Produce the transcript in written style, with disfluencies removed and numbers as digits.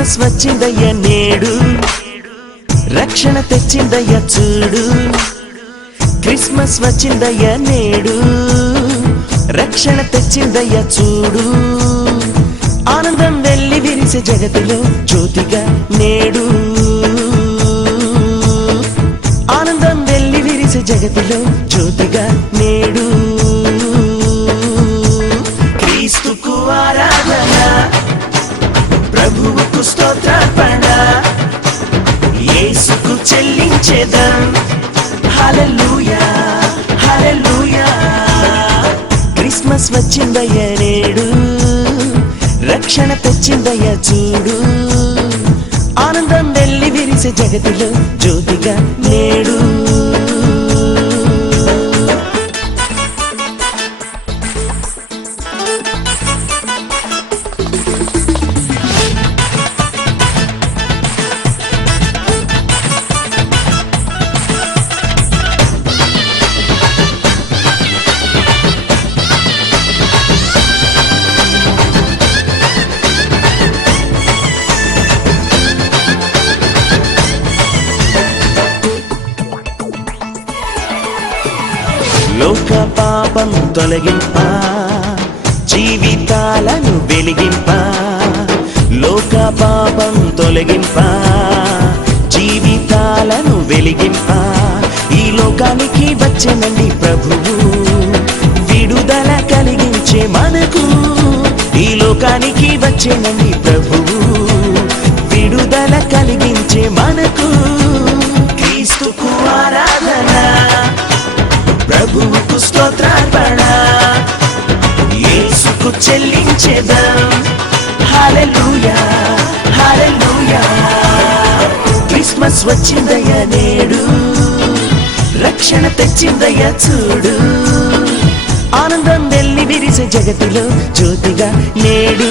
Christmas వచ్చిందయ్య నేడు, రక్షణ తెచ్చిందయ్య చూడు. క్రిస్మస్ వచ్చిందయ్య నేడు, రక్షణ తెచ్చిందయ్య చూడు. ఆనందం వెల్లి విరిసే జగతిలో జ్యోతిగా నేడు, ఆనందం వెల్లి విరిసే జగతిలో జ్యోతిగా నేడు. క్రీస్తుకు ఆరాధన, ప్రభువుకు స్తోత్రార్పణ, యేసుకు చెల్లించేదం. హల్లెలూయా హల్లెలూయా. క్రిస్మస్ వచ్చిందయ్య నేడు, రక్షణ తెచ్చిందయ్య చూడు. ఆనందం వెల్లి విరిసే జగతిలో జ్యోతిగా నేడు. లోక పాపం తొలగింప, జీవితాలను వెలిగింప. లోక పాపం తొలగింప, జీవితాలను వెలిగింప. ఈ లోకానికి వచ్చెనండి ప్రభువు, విడుదల కలిగించే మనకు. ఈ లోకానికి వచ్చెనండి ప్రభువు, విడుదల కలిగించే మనకు. క్రీస్తుకు ఆరాధన, ప్రభువుకు స్తోత్రార్పణ, యేసుకు చెల్లించేదం. హల్లెలూయా హల్లెలూయా. క్రిస్మస్ వచ్చిందయ్య నేడు, రక్షణ తెచ్చిందయ్య చూడు. ఆనందం వెల్లి విరిసే జగతిలో జ్యోతిగా నేడు.